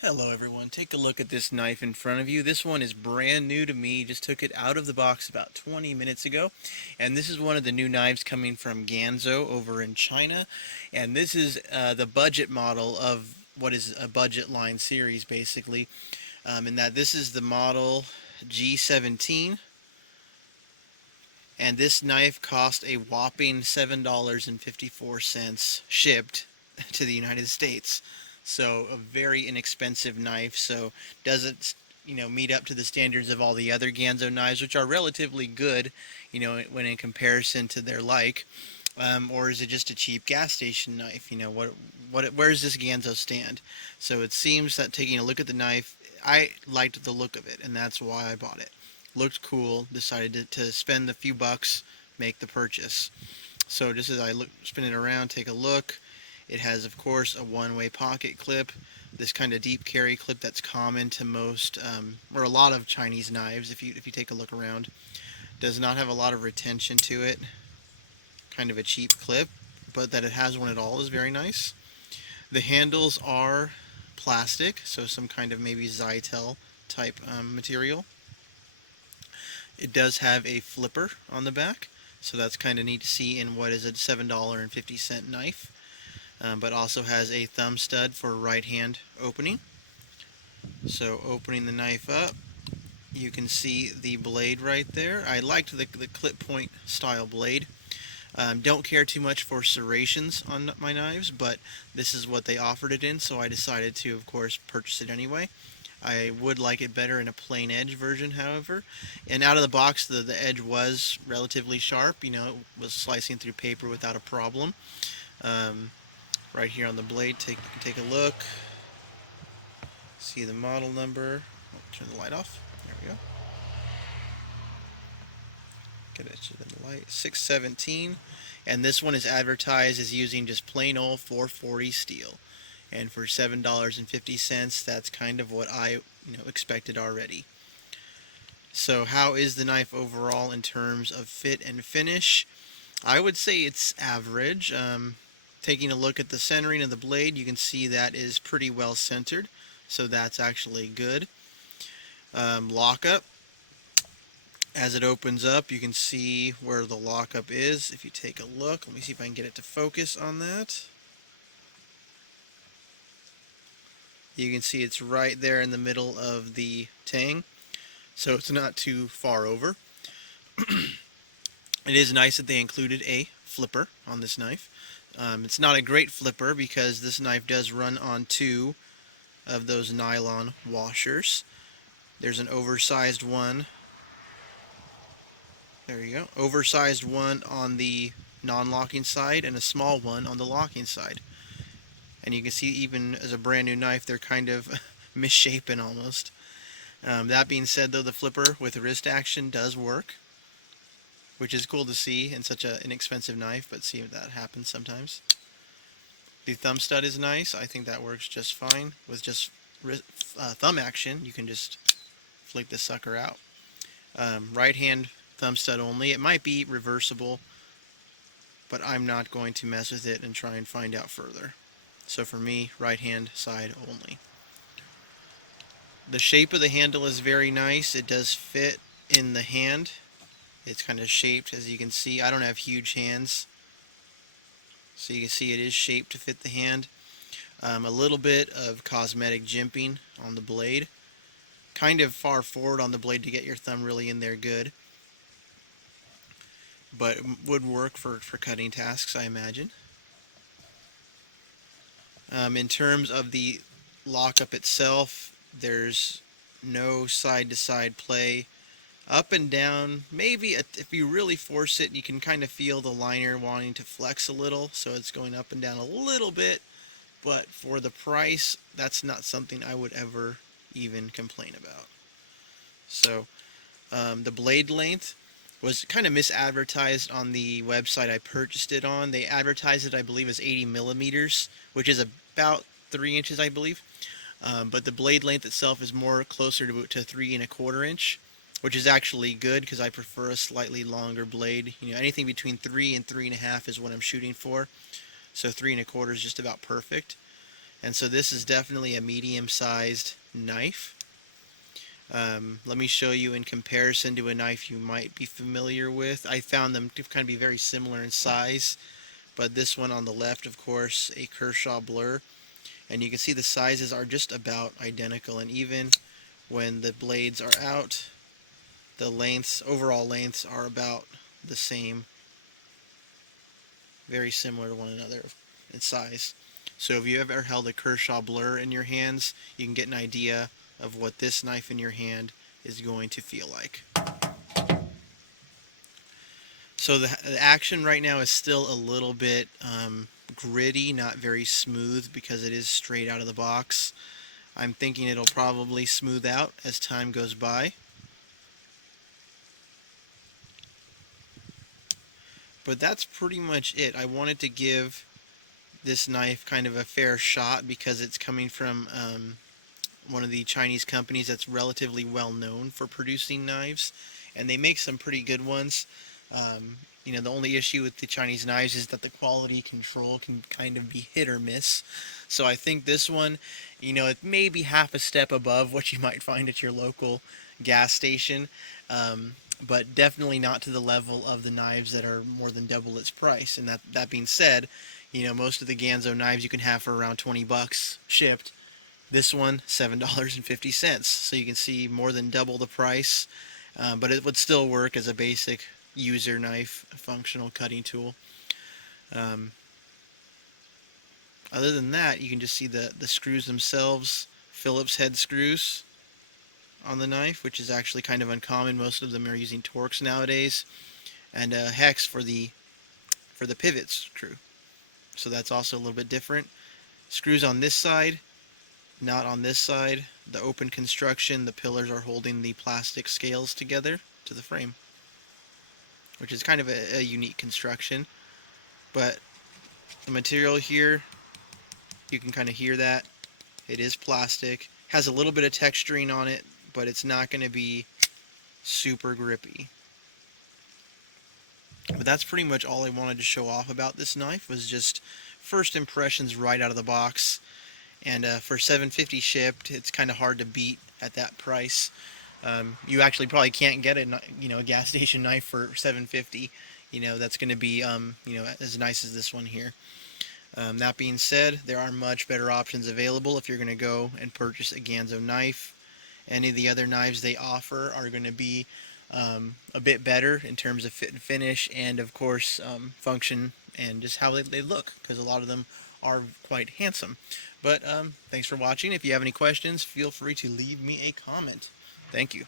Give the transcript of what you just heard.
Hello everyone, take a look at this knife in front of you. This one is brand new to me, just took it out of the box about 20 minutes ago. And this is one of the new knives coming from Ganzo over in China. And this is the budget model of what is a budget line series basically. In that this is the model G17. And this knife cost a whopping $7.54 shipped to the United States. So a very inexpensive knife. So does it, meet up to the standards of all the other Ganzo knives, which are relatively good, when in comparison to their like, or is it just a cheap gas station knife? Where does this Ganzo stand? So it seems that taking a look at the knife, I liked the look of it, and that's why I bought it. Looked cool. Decided to spend the few bucks, make the purchase. So just as I spin it around, take a look. It has, of course, a one-way pocket clip. This kind of deep carry clip that's common to most, or a lot of Chinese knives. If you take a look around, does not have a lot of retention to it. Kind of a cheap clip, but that it has one at all is very nice. The handles are plastic, so some kind of maybe Zytel type material. It does have a flipper on the back, so that's kind of neat to see in what is a $7.50 knife. But also has a thumb stud for right hand opening. So opening the knife up, you can see the blade right there. I liked the clip point style blade. Don't care too much for serrations on my knives, but this is what they offered it in, so I decided to, of course, purchase it anyway. I would like it better in a plain edge version, however. And out of the box, the edge was relatively sharp. It was slicing through paper without a problem. Um, right here on the blade, take a look. See the model number. Oh, turn the light off. There we go. Get it in the light. 617. And this one is advertised as using just plain old 440 steel. And for $7.50, that's kind of what I expected already. So how is the knife overall in terms of fit and finish? I would say it's average. Taking a look at the centering of the blade, you can see that is pretty well centered, so that's actually good. Lockup, as it opens up, you can see where the lockup is. If you take a look, let me see if I can get it to focus on that. You can see it's right there in the middle of the tang, so it's not too far over. It is nice that they included a flipper on this knife. It's not a great flipper because this knife does run on two of those nylon washers. There's an oversized one. There you go. Oversized one on the non-locking side and a small one on the locking side. And you can see even as a brand new knife, they're kind of misshapen almost. That being said, though, the flipper with wrist action does work, which is cool to see in such an inexpensive knife, but see if that happens sometimes. The thumb stud is nice. I think that works just fine. With just thumb action, you can just flick the sucker out. Right hand thumb stud only. It might be reversible, but I'm not going to mess with it and try and find out further. So for me, right hand side only. The shape of the handle is very nice. It does fit in the hand. It's kind of shaped, as you can see. I don't have huge hands, so you can see it is shaped to fit the hand. A little bit of cosmetic jimping on the blade. Kind of far forward on the blade to get your thumb really in there good. But would work for cutting tasks, I imagine. In terms of the lockup itself, there's no side-to-side play. Up and down, maybe if you really force it, you can kind of feel the liner wanting to flex a little, so it's going up and down a little bit. But for the price, that's not something I would ever even complain about. So the blade length was kind of misadvertised on the website I purchased it on. They advertised it, I believe, as 80 millimeters, which is about 3 inches, I believe. But the blade length itself is more closer to 3¼ inch, which is actually good because I prefer a slightly longer blade. Anything between 3 and 3½ is what I'm shooting for. So 3¼ is just about perfect. And so this is definitely a medium-sized knife. Let me show you in comparison to a knife you might be familiar with. I found them to kind of be very similar in size, but this one on the left, of course, a Kershaw Blur, and you can see the sizes are just about identical, and even when the blades are out, the lengths, overall lengths, are about the same, very similar to one another in size. So if you ever held a Kershaw Blur in your hands, you can get an idea of what this knife in your hand is going to feel like. So the action right now is still a little bit gritty, not very smooth because it is straight out of the box. I'm thinking it'll probably smooth out as time goes by. But that's pretty much it. I wanted to give this knife kind of a fair shot because it's coming from one of the Chinese companies that's relatively well known for producing knives, and they make some pretty good ones. The only issue with the Chinese knives is that the quality control can kind of be hit or miss. So I think this one, it may be half a step above what you might find at your local gas station, but definitely not to the level of the knives that are more than double its price. And that being said, most of the Ganzo knives you can have for around $20 shipped. This one, $7.50. So you can see more than double the price, but it would still work as a basic user knife, a functional cutting tool. Um, Other than that, you can just see the screws themselves, Phillips head screws on the knife, which is actually kind of uncommon. Most of them are using Torx nowadays, and a hex for the pivot screw. So that's also a little bit different. Screws on this side, not on this side. The open construction, the pillars are holding the plastic scales together to the frame, which is kind of a unique construction. But the material here, you can kind of hear that. It is plastic. Has a little bit of texturing on it, but it's not going to be super grippy. But that's pretty much all I wanted to show off about this knife, was just first impressions right out of the box. And for $7.50 shipped, it's kind of hard to beat at that price. You actually probably can't get a gas station knife for $7.50. That's going to be as nice as this one here. That being said, there are much better options available if you're going to go and purchase a Ganzo knife. Any of the other knives they offer are going to be a bit better in terms of fit and finish, and of course function and just how they look, because a lot of them are quite handsome. But thanks for watching. If you have any questions, feel free to leave me a comment. Thank you.